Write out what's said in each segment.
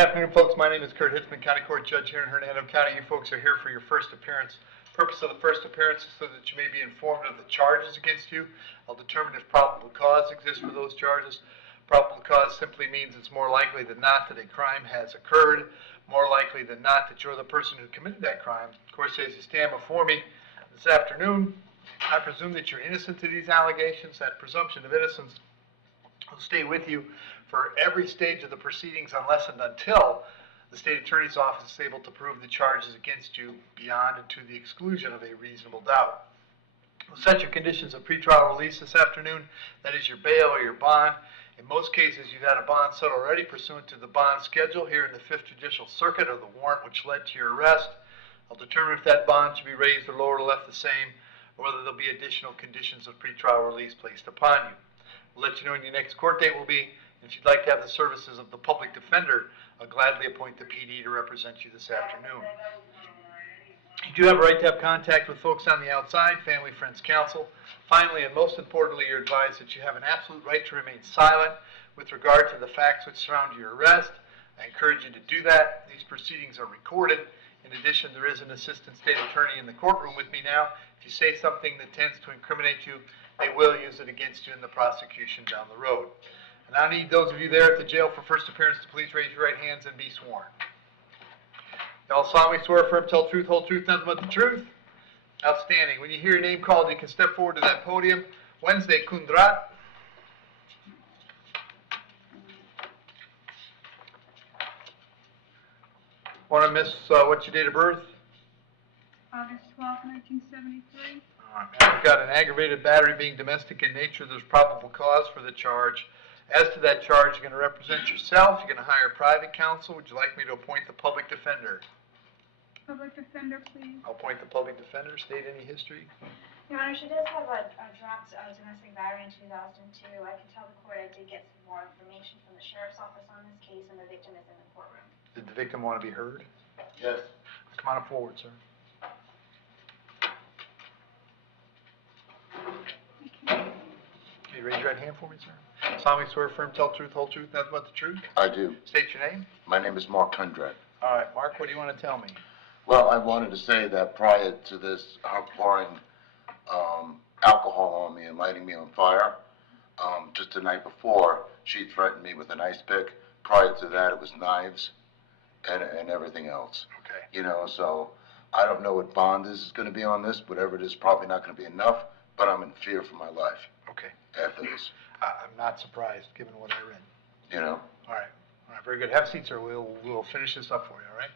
afternoon, folks. My name is Kurt Hitzemann, County Court Judge here in Hernando County. You folks are here for your first appearance. Purpose of the first appearance is so that you may be informed of the charges against you. I'll determine if probable cause exists for those charges. Probable cause simply means it's more likely than not that a crime has occurred, more likely than not that you're the person who committed that crime. Of course, as you stand before me this afternoon, I presume that you're innocent to these allegations. That presumption of innocence will stay with you for every stage of the proceedings unless and until the state attorney's office is able to prove the charges against you beyond and to the exclusion of a reasonable doubt. We'll set your conditions of pretrial release this afternoon. That is your bail or your bond. In most cases, you've had a bond set already pursuant to the bond schedule here in the 5th Judicial Circuit, or the warrant which led to your arrest. I'll determine if that bond should be raised or lowered or left the same, or whether there'll be additional conditions of pretrial release placed upon you. We'll let you know when your next court date will be. If you'd like to have the services of the public defender, I'll gladly appoint the PD to represent you this afternoon. You do have a right to have contact with folks on the outside, family, friends, counsel. Finally, and most importantly, you're advised that you have an absolute right to remain silent with regard to the facts which surround your arrest. I encourage you to do that. These proceedings are recorded. In addition, there is an assistant state attorney in the courtroom with me now. If you say something that tends to incriminate you, they will use it against you in the prosecution down the road. And I need those of you there at the jail for first appearance to please raise your right hands and be sworn. Y'all solemnly swear affirm, tell the truth, whole truth, nothing but the truth. Outstanding. When you hear your name called, you can step forward to that podium. Wednesday, Kundrat. Want to miss what's your date of birth? August 12, 1973. All right, now we've got an aggravated battery being domestic in nature. There's probable cause for the charge. As to that charge, you're going to represent yourself. You're going to hire private counsel. Would you like me to appoint the public defender? Public defender, please. I'll appoint the public defender. State any history. Your Honor, she does have a dropped domestic battery in 2002. I can tell the court I did get some more information from the sheriff's office on this case, and the victim is in the courtroom. Did the victim want to be heard? Yes. Come on forward, sir. Can you raise your right hand for me, sir? Solemnly swear, affirm, tell the truth, whole truth, nothing but the truth. I do. State your name. My name is Mark Kundrat. All right, Mark, what do you want to tell me? Well, I wanted to say that prior to this, her pouring alcohol on me and lighting me on fire, just the night before, she threatened me with an ice pick. Prior to that, it was knives and everything else. Okay. You know, so I don't know what bond is going to be on this. Whatever it is, probably not going to be enough, but I'm in fear for my life. Okay. After this. I'm not surprised, given what I read. You know? All right. All right, very good. Have a seat, sir. We'll finish this up for you, all right?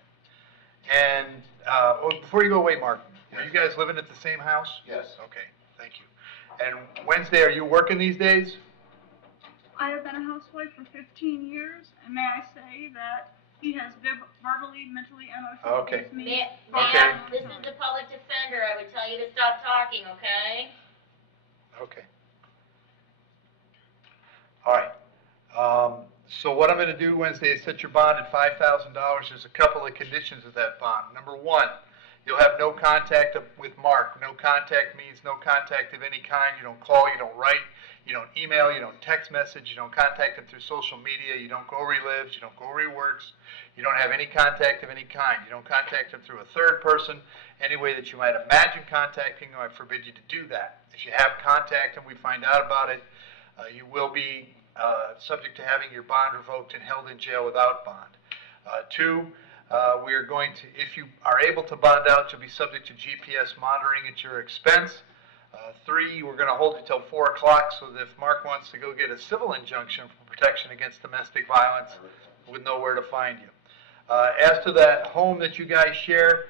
And before you go away, Mark, are you guys living at the same house? Yes. Okay, thank you. And Wednesday, are you working these days? I have been a housewife for 15 years, and may I say that he has verbally, mentally, and emotionally Okay. abused me. Ma'am, this is the public defender. I would tell you to stop talking, okay? Okay. All right. So what I'm going to do Wednesday is set your bond at $5,000. There's a couple of conditions of that bond. Number one, you'll have no contact with Mark. No contact means no contact of any kind. You don't call, you don't write, you don't email, you don't text message, you don't contact him through social media, you don't go where he lives, you don't go where he works, you don't have any contact of any kind. You don't contact him through a third person, any way that you might imagine contacting him. I forbid you to do that. If you have contact and we find out about it, you will be subject to having your bond revoked and held in jail without bond. Two, we are going to, if you are able to bond out, you'll be subject to GPS monitoring at your expense. Three, we're going to hold you till 4 o'clock so that if Mark wants to go get a civil injunction for protection against domestic violence, we'll know where to find you. As to that home that you guys share,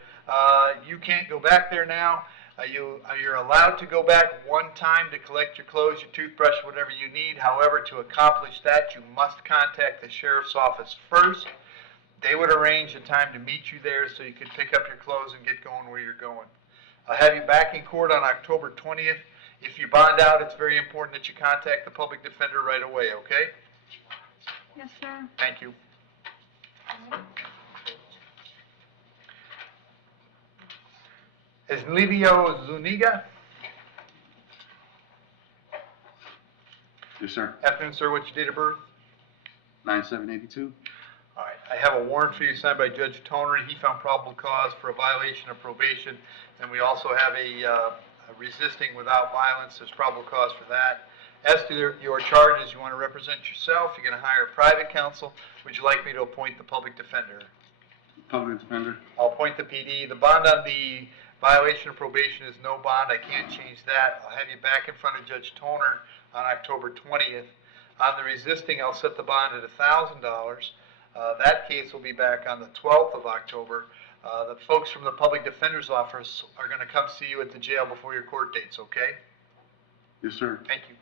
you can't go back there now. You're allowed to go back one time to collect your clothes, your toothbrush, whatever you need. However, to accomplish that, you must contact the sheriff's office first. They would arrange a time to meet you there so you could pick up your clothes and get going where you're going. I'll have you back in court on October 20th. If you bond out, it's very important that you contact the public defender right away, okay? Yes, sir. Thank you. Is Livio Zuniga? Yes, sir. Afternoon, sir. What's your date of birth? 9782. All right. I have a warrant for you signed by Judge Toner. He found probable cause for a violation of probation. And we also have a resisting without violence. There's probable cause for that. As to your charges, you want to represent yourself. You're going to hire a private counsel. Would you like me to appoint the public defender? Public defender. I'll appoint the PD. The bond on the violation of probation is no bond. I can't change that. I'll have you back in front of Judge Toner on October 20th. On the resisting, I'll set the bond at $1,000. That case will be back on the 12th of October. The folks from the public defender's office are going to come see you at the jail before your court dates, okay? Yes, sir. Thank you.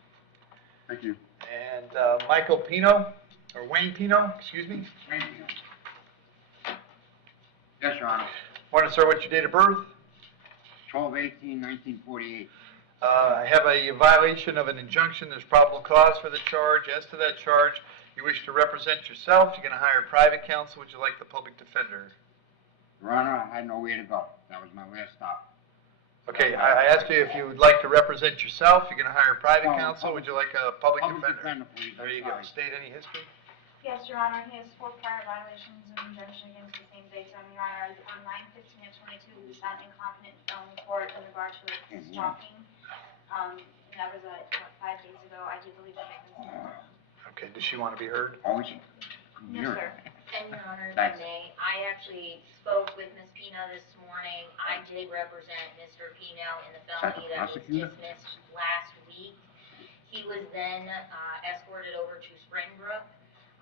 Thank you. And Michael Pino, or Wayne Pino, excuse me. Yes, Your Honor. Morning, sir. What's your date of birth? 12/18/1948. I have a violation of an injunction. There's probable cause for the charge. As to that charge, you wish to represent yourself. You're going to hire a private counsel. Would you like the public defender? Your Honor, I had nowhere to go. That was my last stop. Okay, I asked you if you would like to represent yourself. You're going to hire a private No, counsel. Would you like a public Public defender? defender, please. There you go. State any history? Yes, Your Honor, he has 4 prior violations of injunction against the same victim. Your Honor, on 9/15 of 22, he was found incompetent in felony court in regard to his stalking. And that was, 5 days ago. I do believe the victim's Okay, does she want to be heard? Always. No, sir. And Your Honor, if I Thanks. may, I actually spoke with Ms. Pino this morning. I did represent Mr. Pino in the felony that was prosecutor? dismissed last week. He was then escorted over to Springbrook.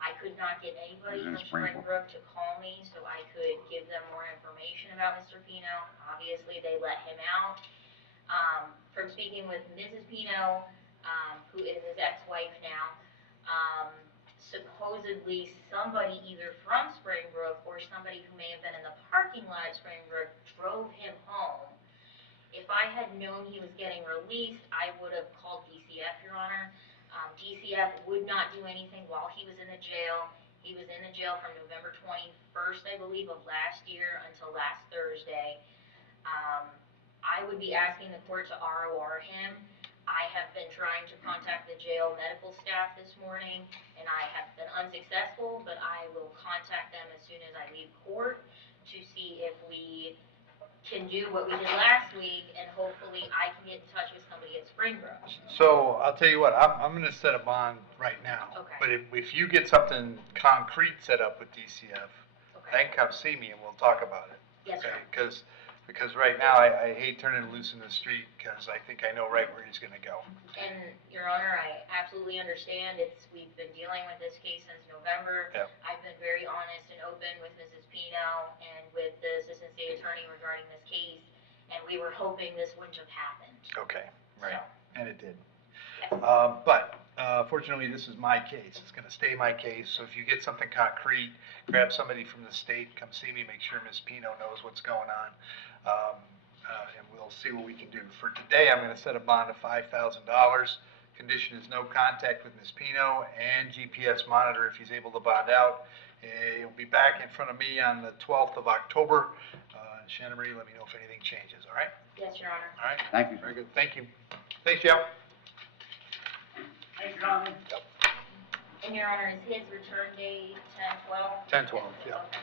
I could not get anybody Who's in from Springbrook? Springbrook to call me so I could give them more information about Mr. Pino. Obviously, they let him out. From speaking with Mrs. Pino, who is his ex-wife now, supposedly somebody either from Springbrook or somebody who may have been in the parking lot at Springbrook drove him home. If I had known he was getting released, I would have called DCF, Your Honor. DCF would not do anything while he was in the jail. He was in the jail from November 21st, I believe, of last year until last Thursday. I would be asking the court to ROR him. I have been trying to contact the jail medical staff this morning, and I have been unsuccessful, but I will contact them as soon as I leave court to see if we can do what we did last week, and hopefully I can get in touch with somebody at Springbrook. So I'll tell you what, I'm going to set a bond right now. Okay. But if you get something concrete set up with DCF, Okay. then come see me and we'll talk about it. Yes, sir. Okay? Because right now I hate turning him loose in the street because I think I know right where he's going to go. And, Your Honor, I absolutely understand. We've been dealing with this case since November. Yep. I've been very honest and open with Mrs. Pino and with the Assistant State Attorney regarding this case, and we were hoping this wouldn't have happened. Okay, right, and it did. Yes. But fortunately, this is my case. It's going to stay my case. So if you get something concrete, grab somebody from the state, come see me, make sure Ms. Pino knows what's going on. And we'll see what we can do. For today, I'm going to set a bond of $5,000. Condition is no contact with Ms. Pino and GPS monitor if he's able to bond out. He'll be back in front of me on the 12th of October. Shannon Marie, let me know if anything changes, all right? Yes, Your Honor. All right? Thank you. Very good. Thank you. Thanks, Joe. Thank you, Your Honor. And Your Honor, is his return date 10/12? 10/12, yeah. Okay.